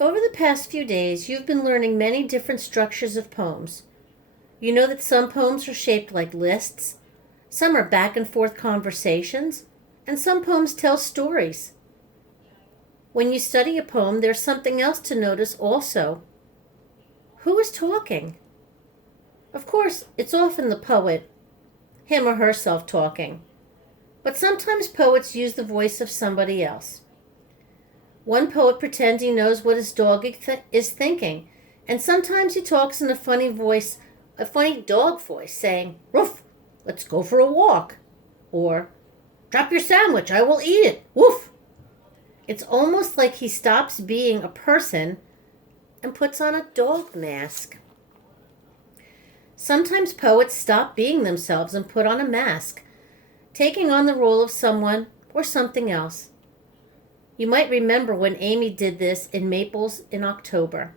Over the past few days, you've been learning many different structures of poems. You know that some poems are shaped like lists, some are back and forth conversations, and some poems tell stories. When you study a poem, there's something else to notice also. Who is talking? Of course, it's often the poet, him or herself talking. But sometimes poets use the voice of somebody else. One poet pretends he knows what his dog is thinking, and sometimes he talks in a funny voice, a funny dog voice, saying, "Ruff, let's go for a walk." Or, "Drop your sandwich, I will eat it. Woof." It's almost like he stops being a person and puts on a dog mask. Sometimes poets stop being themselves and put on a mask, taking on the role of someone or something else. You might remember when Amy did this in Maples in October.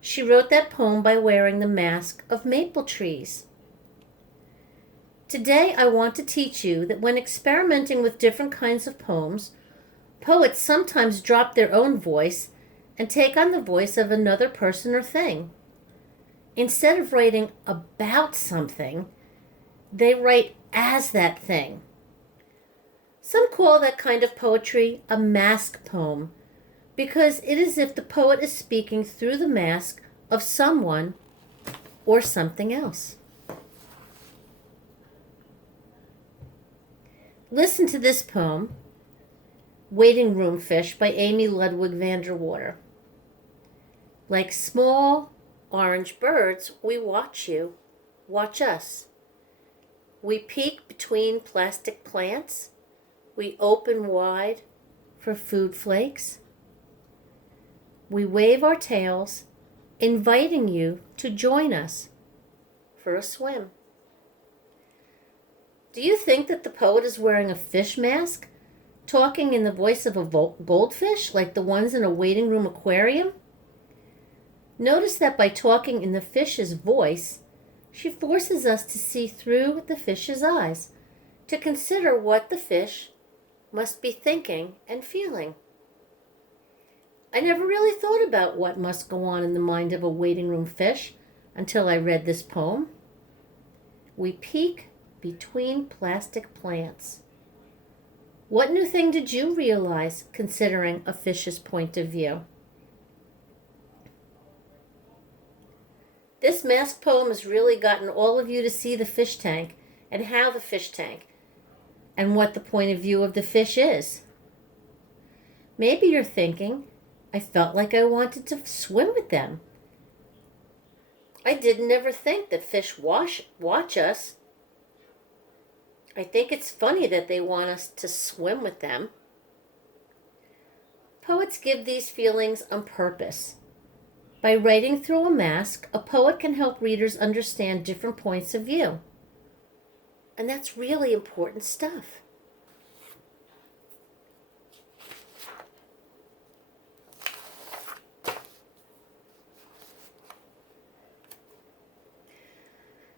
She wrote that poem by wearing the mask of maple trees. Today I want to teach you that when experimenting with different kinds of poems, poets sometimes drop their own voice and take on the voice of another person or thing. Instead of writing about something, they write as that thing. Some call that kind of poetry a mask poem because it is as if the poet is speaking through the mask of someone or something else. Listen to this poem, Waiting Room Fish by Amy Ludwig van der Water. Like small orange birds, we watch you, watch us. We peek between plastic plants. We open wide for food flakes. We wave our tails, inviting you to join us for a swim. Do you think that the poet is wearing a fish mask, talking in the voice of a goldfish like the ones in a waiting room aquarium? Notice that by talking in the fish's voice, she forces us to see through the fish's eyes, to consider what the fish must be thinking and feeling. I never really thought about what must go on in the mind of a waiting room fish until I read this poem. We peek between plastic plants. What new thing did you realize considering a fish's point of view? This mask poem has really gotten all of you to see the fish tank and how the fish tank and what the point of view of the fish is. Maybe you're thinking, I felt like I wanted to swim with them. I didn't ever think that fish watch us. I think it's funny that they want us to swim with them. Poets give these feelings on purpose. By writing through a mask, a poet can help readers understand different points of view. And that's really important stuff.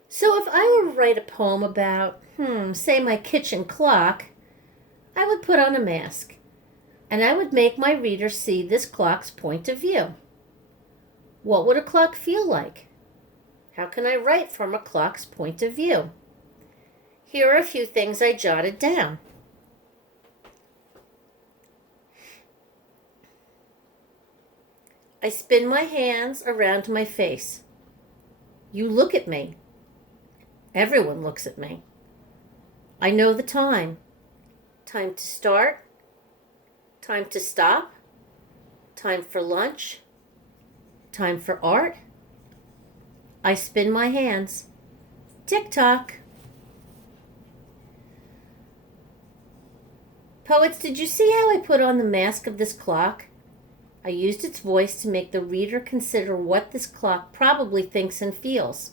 So if I were to write a poem about, say my kitchen clock, I would put on a mask, and I would make my reader see this clock's point of view. What would a clock feel like? How can I write from a clock's point of view? Here are a few things I jotted down. I spin my hands around my face. You look at me. Everyone looks at me. I know the time. Time to start. Time to stop. Time for lunch. Time for art. I spin my hands. Tick-tock. Poets, did you see how I put on the mask of this clock? I used its voice to make the reader consider what this clock probably thinks and feels.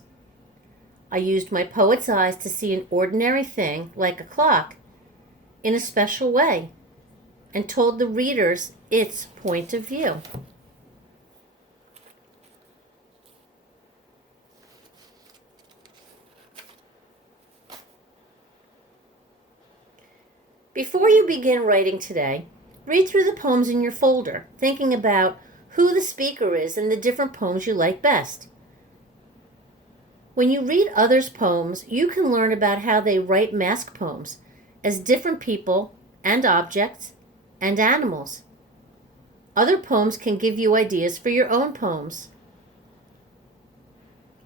I used my poet's eyes to see an ordinary thing, like a clock, in a special way, and told the readers its point of view. Before you begin writing today, read through the poems in your folder, thinking about who the speaker is, and the different poems you like best. When you read others' poems, you can learn about how they write mask poems as different people and objects and animals. Other poems can give you ideas for your own poems.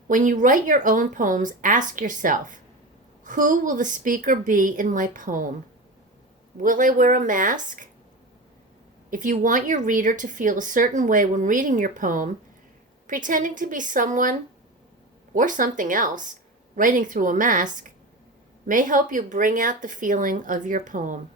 When you write your own poems, ask yourself, who will the speaker be in my poem? Will I wear a mask? If you want your reader to feel a certain way when reading your poem, pretending to be someone or something else writing through a mask may help you bring out the feeling of your poem.